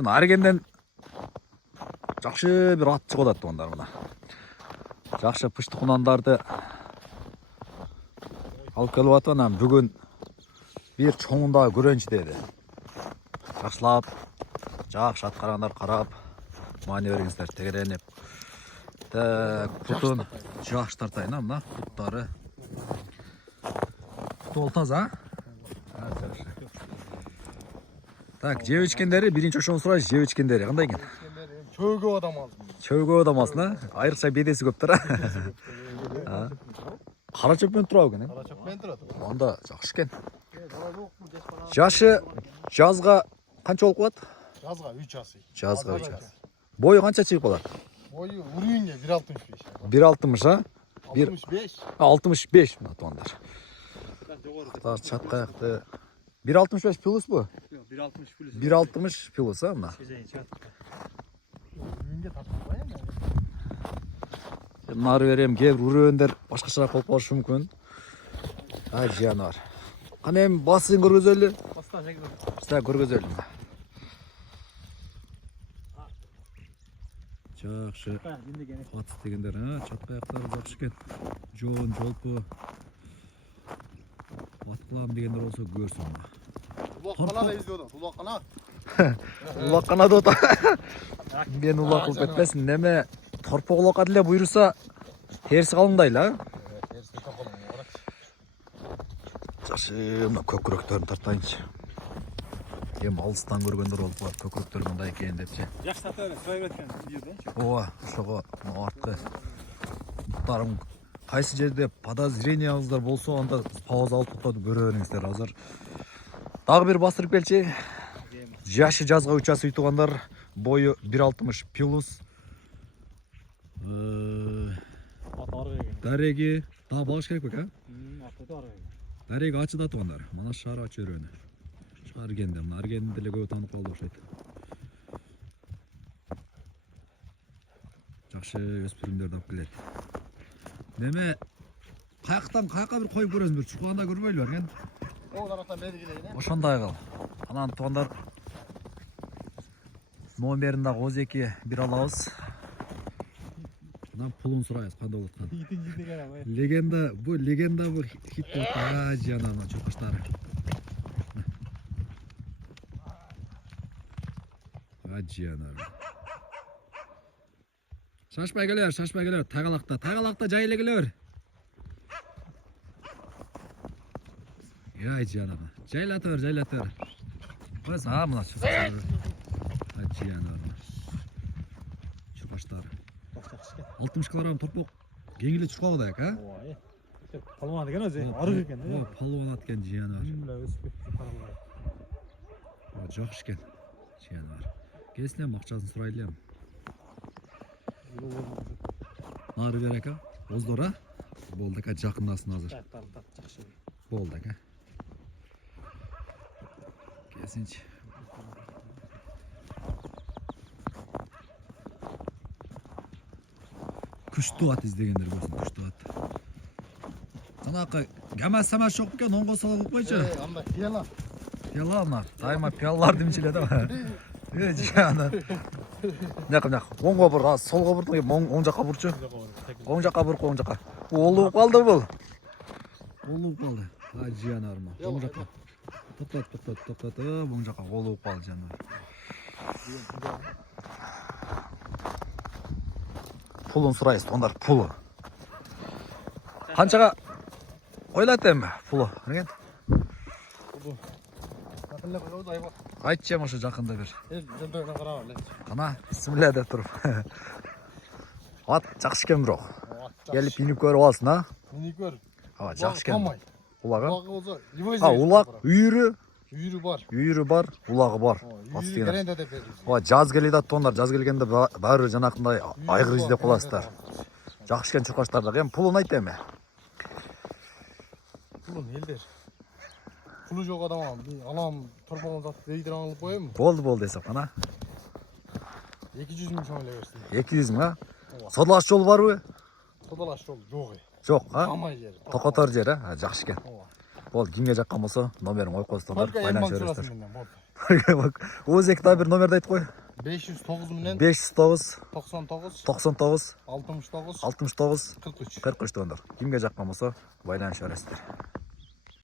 Аргенден жақсы бір ат шығып атты ондар мына. Жақсы пышты құнандарды алып келіп атқан бүгін бір чоңындағы көренші деді. Жақсылап, жақсы атқарандар қарап, маңа беріңіздер тегереніп. Құтын жақсы тартайын, мына құттары. Құты ол таза, Так, жеп-ішкендері, бірінші шоң сұрайыз, жеп-ішкендері қандай екен? Чөйгө адам алсын. Чөйгө адам алсын, айрықша бедесі көптір. Қара чөппен тұра екен? Қара чөппен тұрады. Онда жақсы екен. Жашы жазға қанша болып қуады? Жазға 3 асы. Жазға 3 асы. Бойы қанша чейіп болады? Бойы үрейінге 1.65. 1.60, а? 65. 65 мына туандар. Чатқаяқты. 1.65 плюс bu? 1.60 плюс. 1.60 плюс, а мына? Үрейінге тартылбай енді. Нары берем, кейбір үрендер башқашарақ болып қалышы мүмкін. Жануар. Қанем басын көргізелі? Баста көргізелі. Жақшы. Қатыс дегендер, чатқаяқтары жақшы екен. Жон, жолпы. Атқылам дегендер олса көрсін. Улаққана да езді одан, улаққана. Улаққана да ота. Мен улақ қылып кетпесін. Неме торпы ұлаққа діле бұйырса терісі қалыңдайлы, Терісі тоқылың, орақшы. Жақшы, көкіректерін тартайыншы. Кем алыстан көргендер олып бар, көкіректер мұндай екен депші. Жақсы тартайын, сұрайып өткен видеода. Оға, ұшығы, артқы. Мұқтарым, қайсы жерде подозрениялыңыздар болса, онда пауза алып тұқтады көреріңіздер. Азыр дағы бір бастырып келші. Жашы жазға учасы үйтіғандар, бойы 1.60 плюс. Дәреге, дағы бағыш керек бек, Дәреге ачы да тұғандар. Мана шары ачы өрені. Аргенде, мына аргенді ділі көй танып қалды оқшайды. Жақшы өспірімдерді ап келеді. Неме, қаяқтан қаяққа бір қойып көресің бір чұқыланда көрмейлі бар, кен? О, тарақтан бері келейін, Ошандай қал. Анан туғандар номеріндағы 12 бір алауыз. Анан пұлын сұрайыз, қандай болатқан. Легенда, бұл хит болатқан. Жанана, чоқыштары. Жанар. Шашпай келер, тағалақта жайлы келер. Жанар. Жайлатыр. Қойыз, мына чоқыштары. Жанар. Чоқыштары. 60 килограмм торпоқ кеңілі чұқағы дайық, а? Палуан деген өзі, арық екен. Палуан аткен Жанар. Жоқ ішкен Жанар. Келесіне мақшасын сұрайлы ем. Нары берек, а? Оздор, а? Болдық, а? Жақындасын азыр. Болдық, а? Келесінші. Күшті ат іздегендер көрсін, күшті ат. Қанаққа, гәмәс-сәмәс жоқ бекен, оңға сала қоп қойшы. Анда пияла. Пияла ана, дайма пиялалар демешеледі ма? Жаңа. Нәқым, оңға бұр, солға бұрдың, оң жаққа бұршы. Оң жаққа бұрқ, оң жаққа. Олып қалды бұл. Олып қалды. Жаңа арма, оң жаққа. Тоқтат, оң жаққа олып қалды жаңа. Пұлын сұрайыз, ондар пұлы. Қаншаға ойлады әмі пұлы? Айтшы мұшы жақында бір. Қана, бісміллә деп тұрып. Ат жақшы кен бұрақ. Келіп иніп көріп алсын, а? Иніп көр. Жақшы кен. Улаға? Улақ, Үйірі бар, улағы бар. Үйірі керенде деп беріңіз. Жаз келейді аттондар, жаз келгенде бәрі жанақындай айғыр іздеп қоласыздар. Жақшы кен чұрқаштарда. Пұлын айт әме? Пұлын, елдер. Пұлы жоқ адам алам, торпағын заты дейдер аңылып қойым. Болды есіп, қана? 200 мың шоңылы берсін. 200 мың, а? Содалаш жол бар өй? Содалаш жол жоқ. Жоқ, а? Қамай жер. Тоқатар жер, а? Жақшы кен. Болды, кімге жаққан болса, номерін қойып қойсыңдар, байланыс бересіздер. Өзекті бір номерді айтып қой. 509 менен 509 99 99 69 69 43. 43 донор. Кимге жаққан болса байланыша бересіздер.